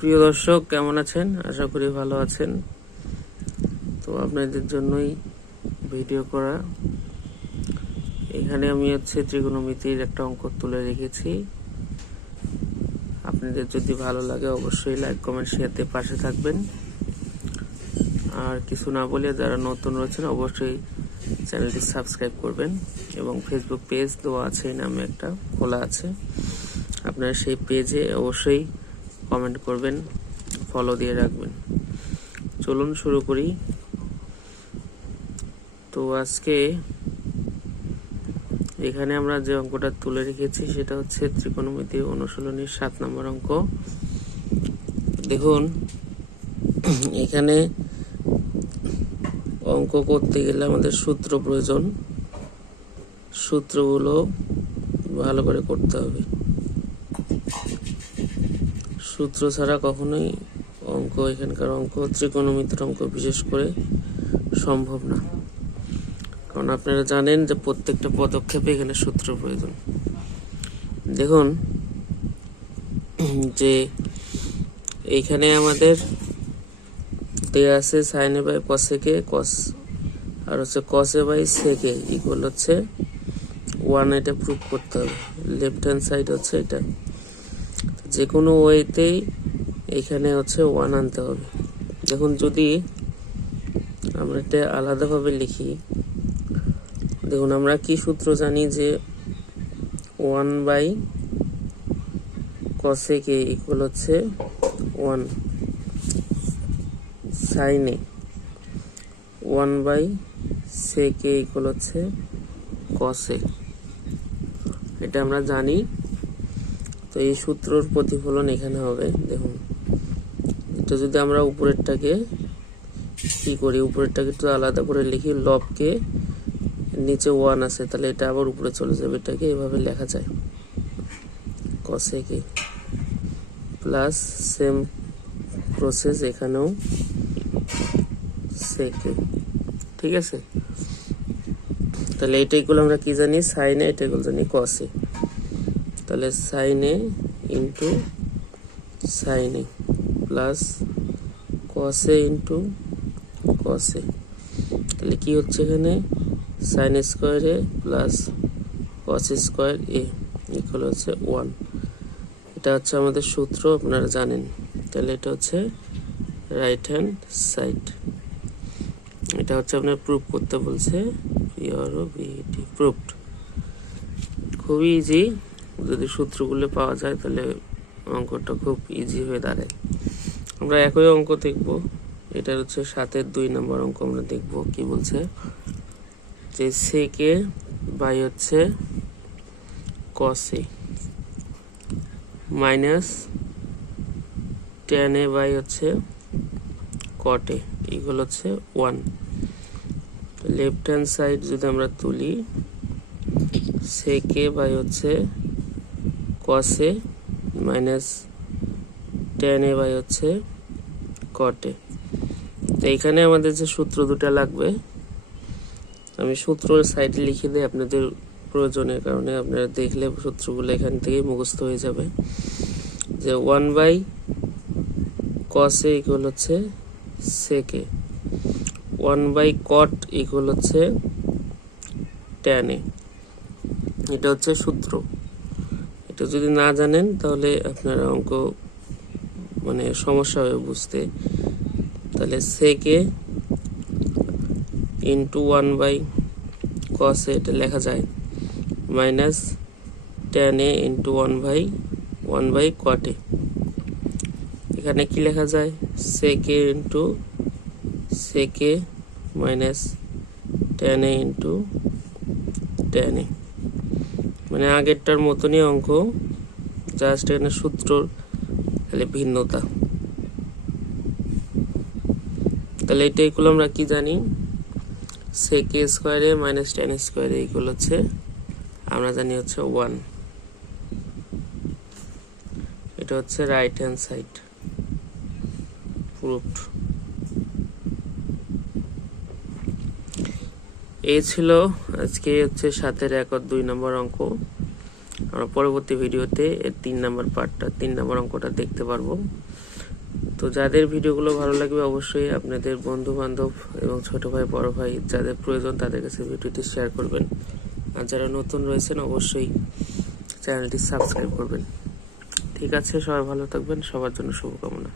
প্রিয় দর্শক, কেমন আছেন? আশা করি ভালো আছেন। তো আপনাদের জন্যই ভিডিও করা। এখানে আমি হচ্ছে ত্রিকোণমিতির একটা অঙ্ক তুলে রেখেছি। আপনাদের যদি ভালো লাগে, অবশ্যই লাইক কমেন্ট শেয়ারতে পাশে থাকবেন। আর কিছু না বলে যারা নতুন রয়েছেন, অবশ্যই চ্যানেলটি সাবস্ক্রাইব করবেন। এবং ফেসবুক পেজ দেওয়া আছে নামে একটা খোলা আছে। আপনারা সেই পেজে অবশ্যই কমেন্ট করবেন ফলো দিয়ে রাখবেন। চলুন শুরু করি। তো আজকে এখানে আমরা যে অঙ্কটা তুলে রেখেছি, সেটা হচ্ছে ত্রিকোণমিতি অনুশীলনীর সাত নম্বর অঙ্ক। দেখুন, এখানে অঙ্ক করতে গেলে আমাদের সূত্র প্রয়োজন। সূত্রগুলো ভালো করে করতে হবে। সূত্র ছাড়া কখনোই অঙ্ক, এখানকার অঙ্ক, ত্রিকোণমিতির অঙ্ক বিশেষ করে সম্ভব না। কারণ আপনারা জানেন যে প্রত্যেকটা পদক্ষেপে এখানে সূত্র প্রয়োজন। দেখুন, যে এইখানে আমাদের দেয়া আছে সাইনে বাই কসেকে কস আর হচ্ছে কসে বাই সেকে ইকুয়াল হচ্ছে ওয়ান এটা প্রুভ করতে হবে। লেফট হ্যান্ড সাইড হচ্ছে এটা। যে কোনো ওয়েতেই এখানে হচ্ছে ওয়ান আনতে হবে। দেখুন, যদি আমরা এটা আলাদাভাবে লিখি, দেখুন, আমরা কি সূত্র জানি যে ওয়ান বাই কসেকে ইকুয়াল হচ্ছে ওয়ান সাইনে ওয়ান বাই সেকে ইকুয়াল হচ্ছে কসে এটা আমরা জানি তো এই সূত্রর প্রতিফলন এখানে হবে, দেখুন। এটা যদি আমরা উপরেরটাকে কি করি, উপরেরটাকে একটু আলাদা করে লিখি, লবকে নিচে ওয়ান আছে, তাহলে এটা আবার উপরে চলে যাবে, এটাকে এভাবে লেখা যায়। কসেকে প্লাস সেম প্রসেস এখানেও সেকে ঠিক আছে? তাহলে এইটাইগুলো আমরা কি জানি? সাইনে এটাইগুলো জানি কসে তাহলে সাইন সাইনে ইন্টু সাইনে প্লাস কসে ইন্টু কসে তাহলে কি হচ্ছে এখানে? সাইন স্কোয়ারে plus cos square A equal হচ্ছে ওয়ান এটা হচ্ছে আমাদের সূত্র, আপনারা জানেন। তাহলে এটা হচ্ছে রাইট হ্যান্ড সাইড এটা হচ্ছে আপনার প্রুফ করতে বলছে। পিওর ও বিইটি প্রুফড খুবই ইজি যদি সূত্রগুলো পাওয়া যায় তাহলে অঙ্কটা খুব ইজি হয়ে দাঁড়ায়। আমরা একই অঙ্ক দেখব। এটা হচ্ছে সাতের দুই নম্বর অঙ্ক আমরা দেখব কি বলছে। যে সেকে বাই হচ্ছে কসে মাইনাস টেন বাই হচ্ছে কটে এগুলো হচ্ছে ওয়ান লেফট হ্যান্ড সাইড যদি আমরা তুলি সেকে বাই হচ্ছে কসে মাইনাস টেন এ বাই হচ্ছে কটে তো এইখানে আমাদের যে সূত্র দুটা লাগবে, আমি সূত্র সাইডে লিখে দিই, আপনাদের প্রয়োজনের কারণে আপনারা দেখলে সূত্রগুলো এখান থেকেই মুখস্থ হয়ে যাবে। যে ওয়ান বাই কসে ইকুয়াল হচ্ছে সেকে ওয়ান বাই কট ইকুয়াল হচ্ছে ট্যানে এটা হচ্ছে সূত্র। এটা যদি না জানেন, তাহলে আপনার অঙ্ক মানে সমস্যা হবে বুঝতে। তাহলে সেকে ইন্টু ওয়ান বাই কসে এটা লেখা যায়। Minus tan A into one by one by কটে এখানে কি লেখা যায়? সেকে ইন্টু সেকে minus tan A into tan A. মানে আগেরটার মতনই অঙ্ক জাস্ট এখানে সূত্র তাহলে ভিন্নতা। তাহলে এটা এগুলো আমরা কি জানি? সেকে স্কোয়ারে মাইনাস টেন স্কোয়ারে এইগুলো হচ্ছে, আমরা জানি হচ্ছে ওয়ান এটা হচ্ছে রাইট হ্যান্ড সাইড প্রুফড এই ছিল আজকে হচ্ছে সাতের এক আর দুই নম্বর অঙ্ক। আমরা পরবর্তী ভিডিওতে এর তিন নম্বর পার্টটা, তিন নম্বর অঙ্কটা দেখতে পারব। তো যাদের ভিডিওগুলো ভালো লাগবে অবশ্যই আপনাদের বন্ধু বান্ধব এবং ছোট ভাই, বড় ভাই যাদের প্রয়োজন তাদের কাছে ভিডিওটি শেয়ার করবেন। আর যারা নতুন রয়েছেন অবশ্যই চ্যানেলটি সাবস্ক্রাইব করবেন। ঠিক আছে, সবাই ভালো থাকবেন, সবার জন্য শুভকামনা।